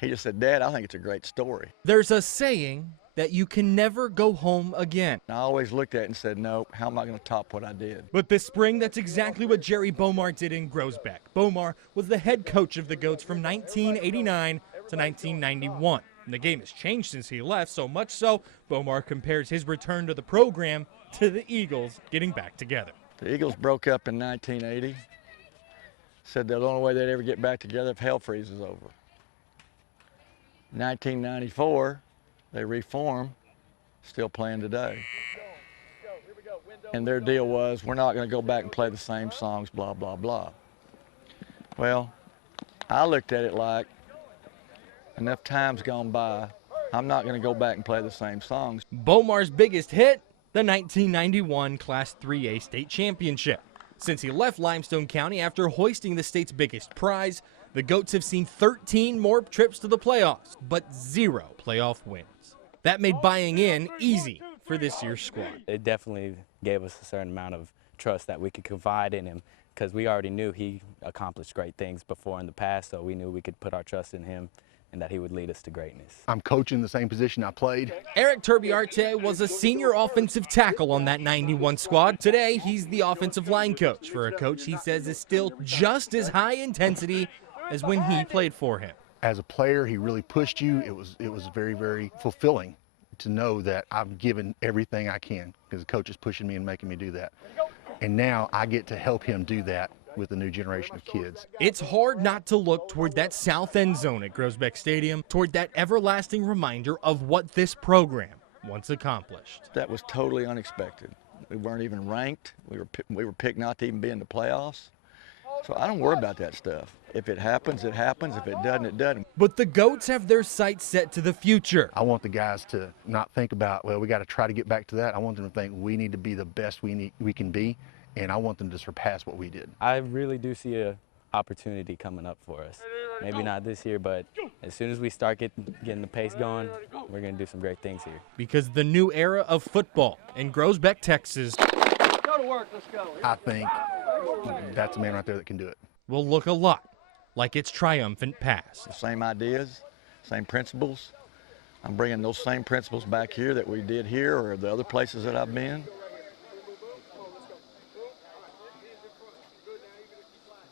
He just said, "Dad, I think it's a great story." There's a saying that you can never go home again. And I always looked at it and said, "Nope, how am I going to top what I did?" But this spring, that's exactly what Jerry Bomar did in Groesbeck. Bomar was the head coach of the Goats from 1989 to 1991. And the game has changed since he left, so much so, Bomar compares his return to the program to the Eagles getting back together. The Eagles broke up in 1980. Said the only way they'd ever get back together if hell freezes over. 1994, they reformed, still playing today. And their deal was, we're not going to go back and play the same songs, blah, blah, blah. Well, I looked at it like, enough time's gone by, I'm not going to go back and play the same songs. Bomar's biggest hit, the 1991 Class 3A state championship. Since he left Limestone County after hoisting the state's biggest prize, the Goats have seen 13 more trips to the playoffs, but 0 playoff wins. That made buying in easy for this year's squad. It definitely gave us a certain amount of trust that we could confide in him, because we already knew he accomplished great things before in the past, so we knew we could put our trust in him and that he would lead us to greatness. I'm coaching the same position I played. Eric Turbiarte was a senior offensive tackle on that 91 squad. Today, he's the offensive line coach for a coach he says is still just as high intensity as when he played for him. As a player, he really pushed you. It was very, very fulfilling to know that I've given everything I can, because the coach is pushing me and making me do that. And now I get to help him do that with the new generation of kids. It's hard not to look toward that south end zone at Groesbeck Stadium, toward that everlasting reminder of what this program once accomplished. That was totally unexpected. We weren't even ranked. We were picked not to even be in the playoffs. So I don't worry about that stuff. If it happens, it happens. If it doesn't, it doesn't. But the Goats have their sights set to the future. I want the guys to not think about, well, we got to try to get back to that. I want them to think we need to be the best we can be, and I want them to surpass what we did. I really do see an opportunity coming up for us. Maybe not this year, but as soon as we start getting the pace going, we're going to do some great things here. Because the new era of football in Groesbeck, Texas, Go to work, let's go. I think that's a man right there that can do it. will look a lot like its triumphant past. The same ideas, same principles. I'm bringing those same principles back here that we did here or the other places that I've been.